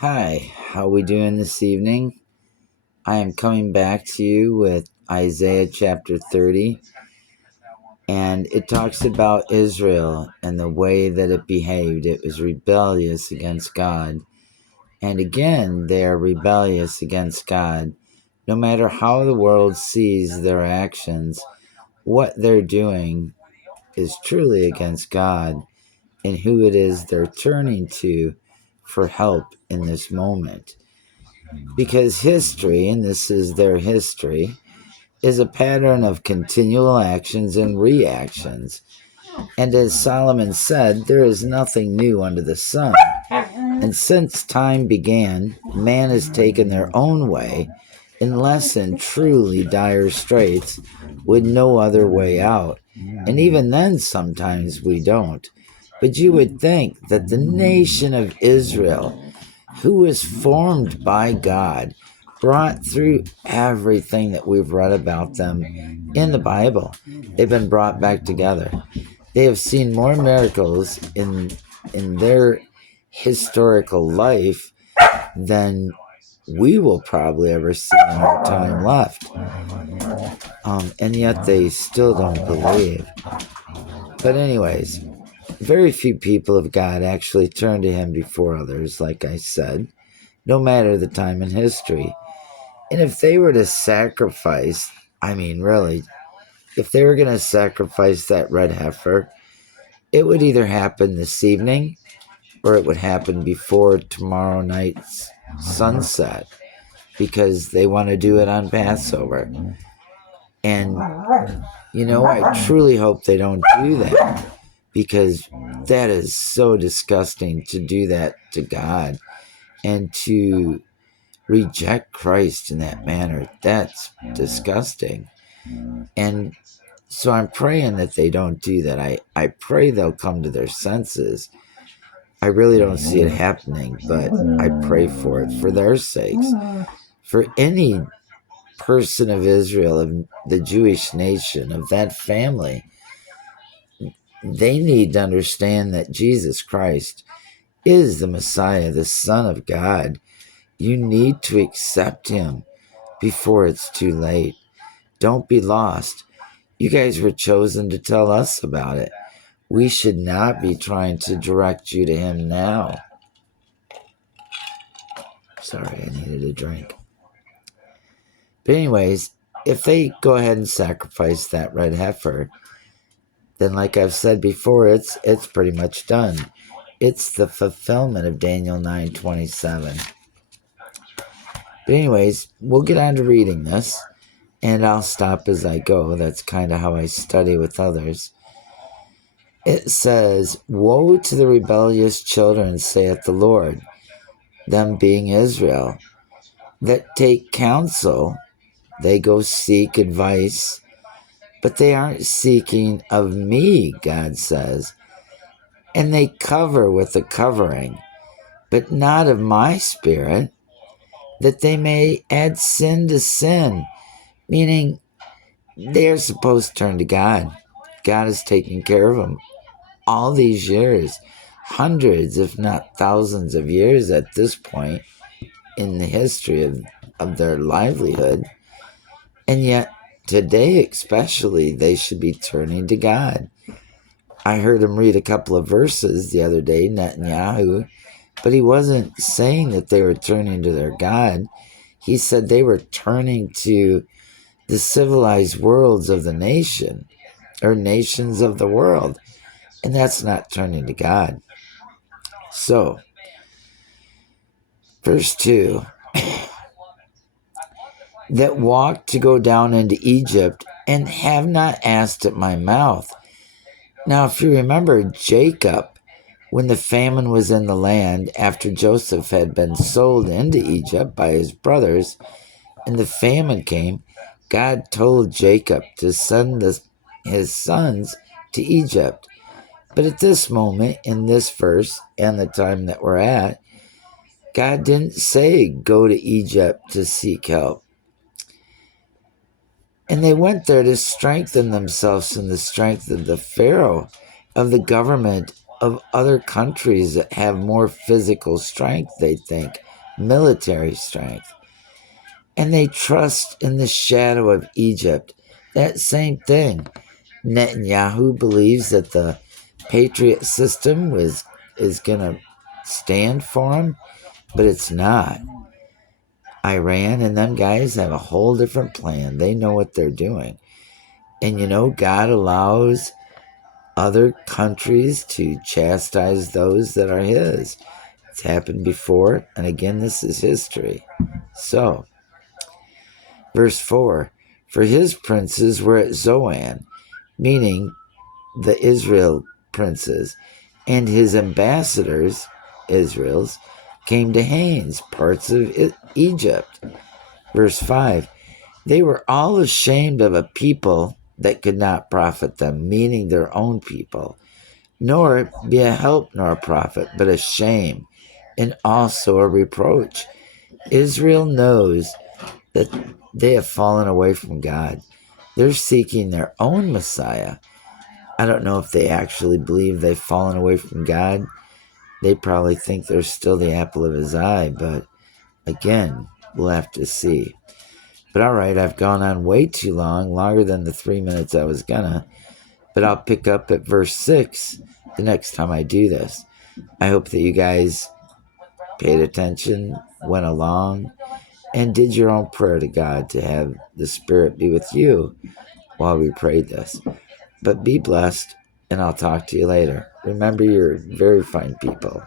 Hi, how we doing this evening? I am coming back to you with Isaiah chapter 30, and it talks about Israel and the way that it behaved. It was rebellious against God. And again, they are rebellious against God. No matter how the world sees their actions, what they're doing is truly against God and who it is they're turning to for help in this moment. Because history, and this is their history, is a pattern of continual actions and reactions. And as Solomon said, there is nothing new under the sun. And since time began, man has taken their own way, unless in truly dire straits, with no other way out. And even then, sometimes we don't. But you would think that the nation of Israel, who was formed by God, brought through everything that we've read about them in the Bible. They've been brought back together. They have seen more miracles in their historical life than we will probably ever see in our time left. And yet they still don't believe. But anyways, very few people of God actually turn to him before others, like I said, no matter the time in history. And if they were to sacrifice, really, if they were going to sacrifice that red heifer, it would either happen this evening or it would happen before tomorrow night's sunset, because they want to do it on Passover. And, I truly hope they don't do that, because that is so disgusting to do that to God and to reject Christ in that manner. That's disgusting. And so I'm praying that they don't do that. I pray they'll come to their senses. I really don't see it happening, but I pray for it for their sakes. For any person of Israel, of the Jewish nation, of that family, they need to understand that Jesus Christ is the Messiah, the Son of God. You need to accept him before it's too late. Don't be lost. You guys were chosen to tell us about it. We should not be trying to direct you to him now. Sorry, I needed a drink. But anyways, if they go ahead and sacrifice that red heifer, then like I've said before, it's pretty much done. It's the fulfillment of Daniel 9:27. But anyways, we'll get on to reading this, and I'll stop as I go. That's kind of how I study with others. It says, "Woe to the rebellious children, saith the Lord, them being Israel, that take counsel, they go seek advice, but they aren't seeking of me," God says. "And they cover with a covering, but not of my spirit, that they may add sin to sin," meaning they're supposed to turn to God. God is taking care of them all these years, hundreds, if not thousands of years at this point in the history of their livelihood. And yet, today especially, they should be turning to God. I heard him read a couple of verses the other day, Netanyahu, but he wasn't saying that they were turning to their God. He said they were turning to the civilized worlds of the nation, or nations of the world. And that's not turning to God. So, verse 2, "That walked to go down into Egypt, and have not asked at my mouth." Now, if you remember Jacob, when the famine was in the land, after Joseph had been sold into Egypt by his brothers, and the famine came, God told Jacob to send his sons to Egypt. But at this moment, in this verse, and the time that we're at, God didn't say, "Go to Egypt to seek help." And they went there to strengthen themselves in the strength of the Pharaoh, of the government of other countries that have more physical strength, they think, military strength. And they trust in the shadow of Egypt. That same thing. Netanyahu believes that the Patriot system is going to stand for him, but it's not. Iran and them guys have a whole different plan. They know what they're doing. And God allows other countries to chastise those that are his. It's happened before, and again, this is history. So, verse 4, for his princes were at Zoan, meaning the Israel princes, and his ambassadors, Israel's, came to Hanes, parts of Egypt. Verse 5, they were all ashamed of a people that could not profit them, meaning their own people, nor be a help nor a profit, but a shame and also a reproach. Israel knows that they have fallen away from God. They're seeking their own Messiah. I don't know if they actually believe they've fallen away from God. They probably think they're still the apple of his eye, but again, we'll have to see. But all right, I've gone on way too long, longer than the 3 minutes I was gonna, but I'll pick up at verse 6 the next time I do this. I hope that you guys paid attention, went along, and did your own prayer to God to have the Spirit be with you while we prayed this. But be blessed, and I'll talk to you later. Remember, you're very fine people.